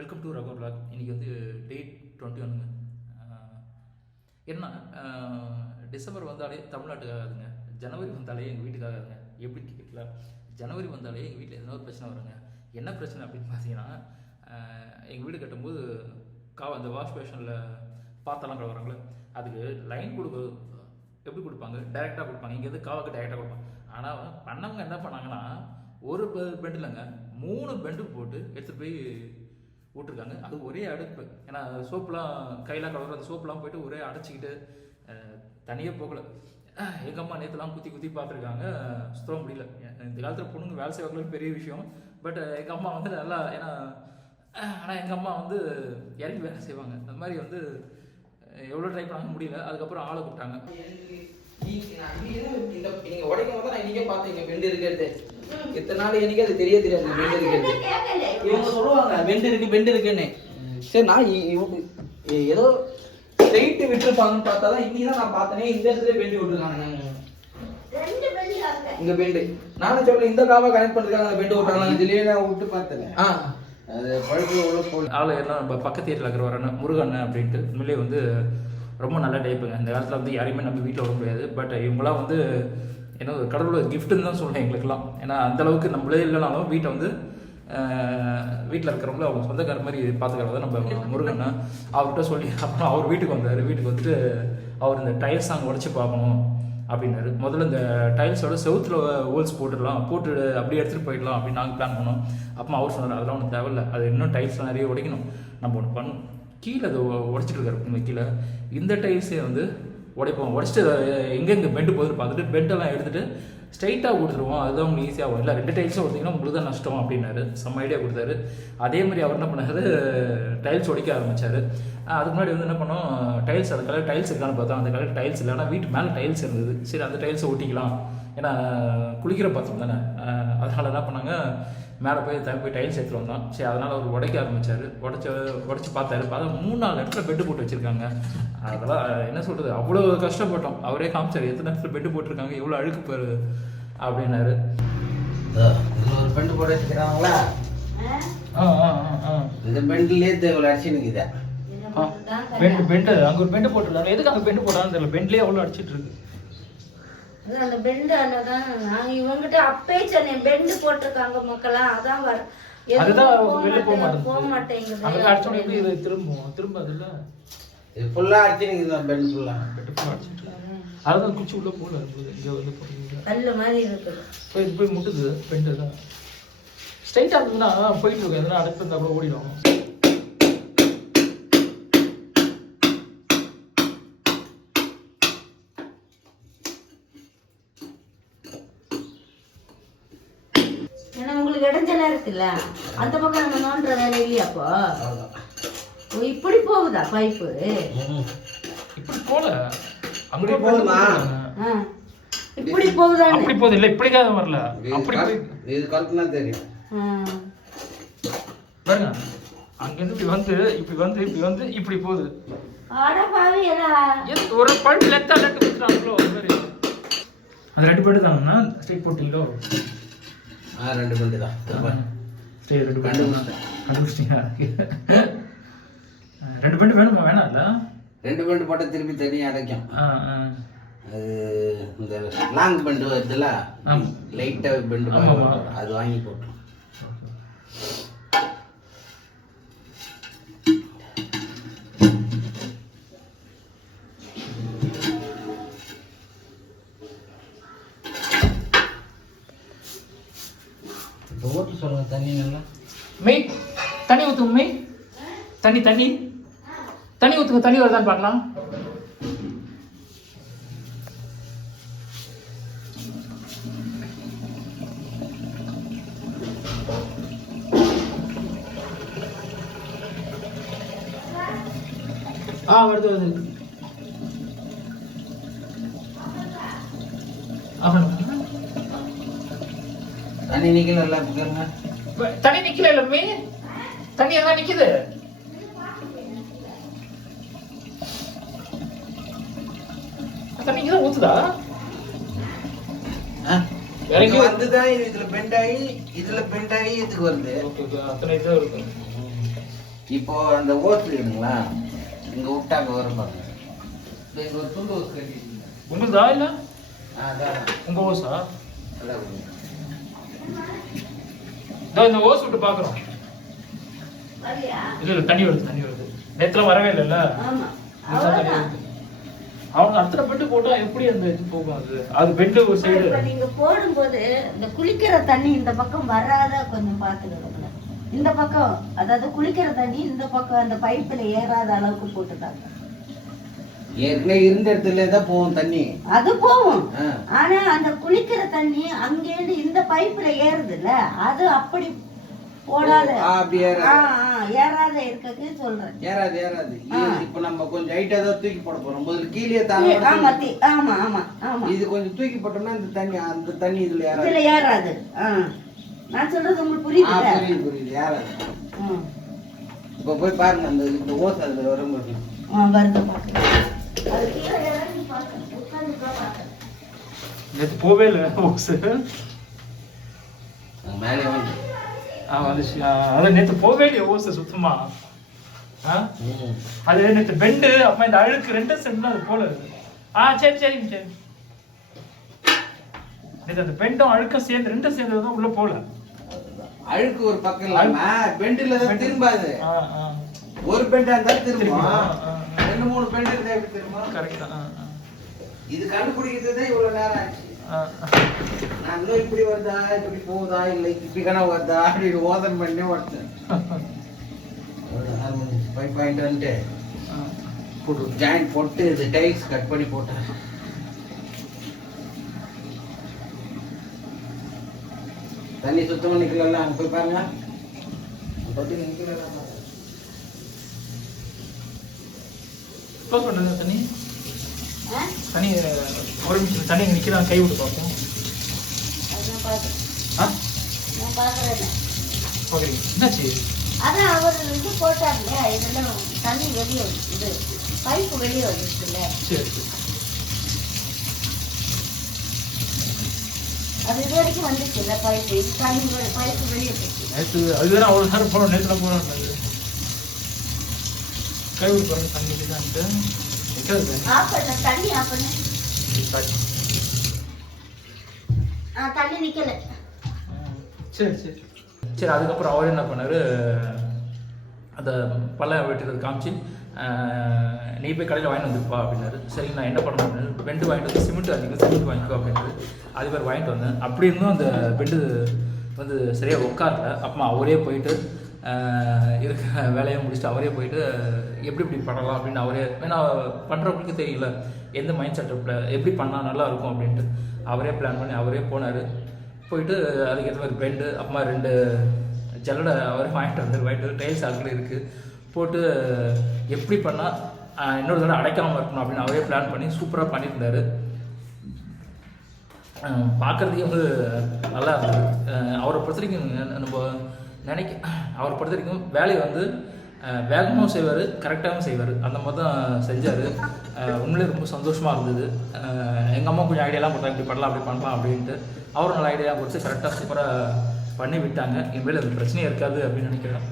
Welcome to ரகோ vlog. இன்றைக்கி வந்து date 21ங்க. என்ன டிசம்பர் வந்தாலே தமிழ்நாட்டுக்காகாதுங்க, ஜனவரி வந்தாலே எங்கள் வீட்டுக்காகாதுங்க. எப்படின்னு கேட்கல, ஜனவரி வந்தாலே எங்கள் வீட்டில் எதனா ஒரு பிரச்சனை வருங்க. என்ன பிரச்சனை அப்படின்னு பார்த்தீங்கன்னா, எங்கள் வீடு கட்டும்போது அந்த வாஷ் பேஷனில் பாத்தெல்லாம் கழுவுறாங்களே, அதுக்கு லைன் எப்படி கொடுப்பாங்க, டைரெக்டாக கொடுப்பாங்க. இங்கேருந்து காவாக்கு டைரெக்டாக கொடுப்பாங்க. ஆனால் பண்ணவங்க என்ன பண்ணாங்கன்னா, ஒரு பெண்டு இல்லைங்க, 3 பெண்டு போட்டு எடுத்துகிட்டு போய் விட்டுருக்காங்க. அது ஒரே அடுப்பு. ஏன்னா சோப்புலாம் கையெல்லாம் கலவுற அந்த சோப்புலாம் போயிட்டு ஒரே அடைச்சிக்கிட்டு தனியாக போகலை. எங்கள் அம்மா நேற்றுலாம் குத்தி பார்த்துருக்காங்க, சுத்தம் முடியல. இந்த காலத்தில் பொண்ணுங்க வேலை செய்வாங்களே பெரிய விஷயம். பட் எங்கள் அம்மா வந்து நல்லா, ஏன்னா ஆனால் எங்கள் அம்மா வந்து இறங்கி வேலை செய்வாங்க. அந்த மாதிரி வந்து எவ்வளோ ட்ரை பண்ணாங்க, முடியல. அதுக்கப்புறம் ஆளை கூப்பிட்டாங்க. நீங்க உடைக்கும் போது நான் இன்னைக்கே பார்த்தேன் பெண்டு இருக்கிறது. இத்தனை நாள் எனக்கு அது தெரியாது பெண்டு இருக்கிறது. இவங்க சொல்லுவாங்க பெண்டு இருக்குன்னு. சரி, நான் ஏதோ ஸ்ட்ரைட் விட்டுருப்பாங்கன்னு பார்த்தா தான் இன்னைக்கு தான் நான் பார்த்தேனே. இந்த இடத்துல பெண்டு விட்டுருக்காங்க. இங்க பெண்டு நானும் சொல்ல இந்த காவா கனெக்ட் பண்ணிருக்காங்க, பெண்டு விட்டாங்க. இதுலயே நான் விட்டு பார்த்தேன். அது பழுப்பு உள்ள போய் ஆளு எல்லாம் நம்ம பக்கத்து ஏரியில் இருக்கிற முருகன் அப்படின்ட்டு உண்மையிலே வந்து ரொம்ப நல்ல டைப்புங்க. இந்த காலத்தில் வந்து யாரையுமே நம்ம வீட்டில் விட முடியாது. பட் இவங்களாம் வந்து ஏன்னா கடவுளோட கிஃப்ட்டுன்னு தான் சொல்லுவேன் எங்களுக்குலாம். ஏன்னா அந்தளவுக்கு நம்மளே இல்லைனாலும் வீட்டை வந்து வீட்டில் இருக்கிறவங்கள அவங்க சொந்தக்கார மாதிரி பார்த்துக்கிறத நம்ம முருகன் அவர்கிட்ட சொல்லி, அப்புறம் அவர் வீட்டுக்கு வந்தார். வீட்டுக்கு வந்துட்டு அவர் இந்த டைல்ஸ் நாங்கள் உடச்சி பார்க்கணும் அப்படின்னாரு. முதல்ல இந்த டைல்ஸோட செவுத்தில் ஹோல்ஸ் போட்டுடலாம், போட்டு அப்படியே எடுத்துகிட்டு போயிடலாம் அப்படின்னு நாங்கள் பிளான் பண்ணோம். அப்புறம் அவர் சொன்னார், அதெல்லாம் ஒன்றும் தேவையில்லை, அது இன்னும் டைல்ஸ்லாம் நிறைய உடைக்கணும், நம்ம ஒன்று பண்ணணும். கீழே அதை உடச்சிட்டு இருக்காரு. கீழே இந்த டைல்ஸே வந்து உடைப்போம், உடச்சிட்டு எங்கெங்கே பெண்டு போகுதுன்னு பார்த்துட்டு பெண்டெல்லாம் எடுத்துகிட்டு ஸ்ட்ரைட்டாக கொடுத்துருவோம், அதுதான் உங்களுக்கு ஈஸியாகும். இல்லை 2 டைல்ஸும் கொடுத்தீங்கன்னா உங்களுக்கு தான் நஷ்டம் அப்படின்னாரு. செம்ம ஐடியா கொடுத்தாரு. அதே மாதிரி அவர் என்ன பண்ணாரு, டைல்ஸ் உடைக்க ஆரம்பித்தார். அதுக்கு முன்னாடி வந்து என்ன பண்ணோம், டைல்ஸ் அந்த கலர் டைல்ஸ் இருக்கான்னு பார்த்தோம். அந்த கலர் டைல்ஸ் இல்லை, ஆனால் வீட்டு மேலே டைல்ஸ் இருந்தது. சரி, அந்த டைல்ஸை ஒட்டிக்கலாம், ஏன்னா குளிக்கிற பாத்திரம் தானே. அதனால் என்ன பண்ணாங்க, மேலே போய் டைல்ஸ் எடுத்துகிட்டு வந்தோம். சரி, அதனால் அவர் உடைக்க ஆரம்பித்தார். உடச்சி பார்த்தாரு. பார்த்தா 3-4 இடத்துல பெட்டு போட்டு வச்சுருக்காங்க. அதெல்லாம் என்ன சொல்கிறது, அவ்வளோ கஷ்டப்பட்டோம். அவரே காமிச்சார் எத்தனை இடத்துல பெட்டு போட்டிருக்காங்க, எவ்வளோ அழுக்கு போரு அப்படின்னாரு. ஒரு பெண்டு போட்டு வச்சுக்கிறாங்களா, இந்த பெண்ட்லேயே தேவை அடிச்சு நிற்குதா. பெண்டு அங்கே ஒரு பெண்டு போட்டுருக்காங்க. எதுக்கு அங்கே பெண்டு போட்டான்னு தெரியல, பெண்ட்லேயே அவ்வளோ அடிச்சிட்டு இருக்கு. அந்த பெண்டு அண்ணதான் நான் இவங்கிட்ட அப்பே சொன்னேன், பெண்டு போட்டிருக்காங்க மக்களா, அதான் அதுதான் வெளில போக மாட்டேங்குது. அங்க அடிச்சோட எப்படி இது திரும்ப அதுல இது ஃபுல்லா அடிச்சிருக்குது. பெண்டு ஃபுல்லா அடிச்சிட்டு அதுதான் குச்சி உள்ள போல இருக்குது. இங்க வந்து கல்லு மாதிரி இருக்குது. போய் முட்டுது பெண்டு தான். ஸ்ட்ரைட்டா இருந்ததுன்னா போயிட்டு இருக்கு, எதனா அடுத்து இருந்தா கூட ஓடிடும். இடைஞ்சலா இருக்குல்ல, அந்த பக்கம் நம்ம நோன்ற வேலை இல்லையாப்போ. இப்படி போகுதா பைப்பு, இப்படி போல அப்படி போகுமா, இப்படி போகுதா, அப்படி போகுது இல்ல, இப்படிக்காக வரல, அப்படி இது கல்பனா தெரியும் பாருங்க. அங்க இருந்து இப்படி வந்து இப்படி போகுது. அட பாவியடா, ஒரு பல்ட் லெட்டா லெட் குத்துறாங்களோ அது மாதிரி. அது 2 பல்ட் தானா ஸ்ட்ரைட் போட்டீங்களோ? 2 பெண்டு தான். சரி, 2 பெண்டு கண்டுபிடிச்சிட்டீங்க. 2 பெண்டு வேணுமா, வேணாம் இல்லை? 2 பெண்டு போட்டால் திருப்பி தனியாக அடைக்கும். அது இந்த லாங் பெண்டு வருதுல்ல, லைட்டாக பெண்டு அது வாங்கி போட்டோம். ஓட்டு சொல்லுங்க. தண்ணி நல்லா மெய் தண்ணி ஊற்றுங்க. மெய் தண்ணி ஊற்றுங்க. தண்ணி வருதான்னு பார்க்கலாம். வருது. தண்ணி நிக்கல, நல்லா பாருங்க. தண்ணி நிக்கல இல்ல, தண்ணி எல்லாம் நிக்குது. தண்ணி இங்க ஊத்துதா? இறங்கி வந்துதான் இதுல பெண்ட் ஆகி இதுக்கு வருது. ஓகே, அத்தனை இதா இருக்கு. இப்போ அந்த ஓஸ் இருக்குங்களா இங்க விட்டாங்க வரும் பாருங்க. இங்க ஒரு துண்டு ஓஸ் கட்டிருக்கீங்க. உங்களுதா இல்ல அதான் உங்க ஓஸா? அதான் இந்த ஓஸ் விட்டு பாக்குறோம். வரியா? இல்ல தண்ணி வருது. நேத்துல வரவே இல்லைல்ல. ஆமா இதுதான் தண்ணி வருது. அவங்க அத்தனை பெண்டு போட்டா எப்படி அந்த இது போகும்? அது பெண்டு ஒரு சைடு. இப்ப நீங்க போடும்போது இந்த குளிக்கிற தண்ணி இந்த பக்கம் வராத கொஞ்சம் பாத்துக்கணும். இந்த பக்கம் அதாவது குளிக்கிற தண்ணி இந்த பக்கம் அந்த பைப்புல ஏறாத அளவுக்கு போட்டுட்டாங்க. ஏற்கனவே இருந்த இடத்துல தான் போகும் தண்ணி. அது போகும். ஆனா அந்த குளிக்கிற தண்ணி அங்கேருந்து இந்த பைப்புல ஏறுதுல்ல, அது அப்படி போடாத. அப்படி ஏறாத இருக்கக்கு சொல்றேன். ஏறாது. இப்ப நம்ம கொஞ்சம் ஹைட்டா தான் தூக்கி போட போறோம். முதல்ல கீழே தாங்க. ஆமா இது கொஞ்சம் தூக்கி போட்டோம்னா அந்த தண்ணி இதுல ஏறாது. நான் சொல்றது உங்களுக்கு புரியுது? புரியுது. ஏறாது. இப்ப போய் பாருங்க இந்த ஓஸ் அதுல வரும்போது வருது பாருங்க. அது கீழே இறங்கி பாருங்க. உட்கார்ந்து பாருங்க. நேத்து போவே இல்லை ஓஸ். மேலே வந்து வந்துச்சு. அதான் நேத்து போவே இல்லையா ஓஸ் சுத்தமா? அது நேத்து பெண்டு அப்ப இந்த அழுக்கு ரெண்டும் சேர்ந்து அது போல. சரி. நேத்து அந்த பெண்டும் அழுக்கும் சேர்ந்து ரெண்டும் சேர்ந்ததுதான் உள்ள போல. அழுக்கு ஒரு பக்கம் இல்லாம பெண்டுல தான் திரும்பாது. ஒரு பெண்டா இருந்தா திரும்பும். 2-3 பெண்டு இருந்தா எப்படி திரும்பும்? கரெக்ட். இது கண்டுபிடிக்கிறதே இவ்வளவு நேரம் ஆச்சு. நான் இன்னும் இப்படி வருதா இப்படி போகுதா இல்ல இப்படி கணா வருதா அப்படின்னு ஓதன் பண்ணி ஓடுத்தேன். பைப் பாயிண்ட் வந்துட்டு ஜாயிண்ட் போட்டு இது டைல்ஸ் கட் பண்ணி போட்டேன். தண்ணி சுத்தமா நிக்கல. அங்க போய் பாருங்க. க்ளோஸ் பண்ணுங்க தண்ணி. தண்ணி ஒரு நிமிஷம் தண்ணி நிற்கிறான். கை விட்டு பார்ப்போம். என்னாச்சு? அதான் அவர் இது போட்டார்ல, இதெல்லாம் தண்ணி வெளியே இது பைப்பு வெளியே வந்துச்சுல்ல. சரி. அது இது வரைக்கும் வந்துச்சுல்ல பைப்பு. இது தண்ணி பைப்பு வெளியே போச்சு. நேற்று அதுதான் அவ்வளோ நேரம் போனோம். நேற்றுலாம் போனோம். கை விட்டு பாருங்க. தண்ணி வெளியான்ட்டு நிற்காது. தண்ணி ஆஃப் பண்ணு. தண்ணி நிக்கல. சரி. அதுக்கப்புறம் அவர் என்ன பண்ணாரு, அந்த பல்ல வெட்டுறது காமிச்சு நீ போய் கடையில் வாங்கிட்டு வந்துருப்பா அப்படின்னாரு. சரி நான் என்ன பண்ணேன் அப்படின்னு பெண்டு வாங்கிட்டு வந்து சிமெண்ட் வாங்கிக்கோ அப்படின்னாரு. அது பேர் வாங்கிட்டு வந்தேன். அப்படி இருந்தும் அந்த பெண்டு வந்து சரியாக உட்காரல. அப்புறமா அவரே போயிட்டு இருக்க வேலையை முடிச்சுட்டு அவரே போயிட்டு எப்படி பண்ணலாம் அப்படின்னு அவரே, ஏன்னா பண்ணுறவங்களுக்கு தெரியல எந்த மைண்ட் செட்டப்பில் எப்படி பண்ணால் நல்லாயிருக்கும் அப்படின்ட்டு அவரே பிளான் பண்ணி அவரே போனார். போயிட்டு அதுக்கு ஏற்ற மாதிரி பெண்டு அப்புறமா 2 ஜல்லடை அவரே வாங்கிட்டு டைல்ஸ் ஆட்கள் இருக்குது போட்டு எப்படி பண்ணால் இன்னொரு தடவை அடைக்காமல் இருக்கணும் அப்படின்னு அவரே பிளான் பண்ணி சூப்பராக பண்ணியிருந்தார். பார்க்குறதுக்கே வந்து நல்லா இருந்தது. அவரை பொறுத்த வரைக்கும் அவரை பொறுத்த வரைக்கும் வேலையை வந்து வேகமாகவும் செய்வார், கரெக்டாகவும் செய்வார். அந்த மாதிரி தான் செஞ்சார். உண்மையிலே ரொம்ப சந்தோஷமாக இருந்தது. எங்கள் அம்மா கொஞ்சம் ஐடியாலாம் கொடுத்தாங்க, இப்படி பண்ணலாம் அப்படி பண்ணலாம் அப்படின்ட்டு. அவரும் நல்ல ஐடியா கொடுத்து கரெக்டாக சூப்பராக பண்ணி விட்டாங்க. இனிமேல் அது பிரச்சனையே இருக்காது அப்படின்னு நினைக்கிறேன்.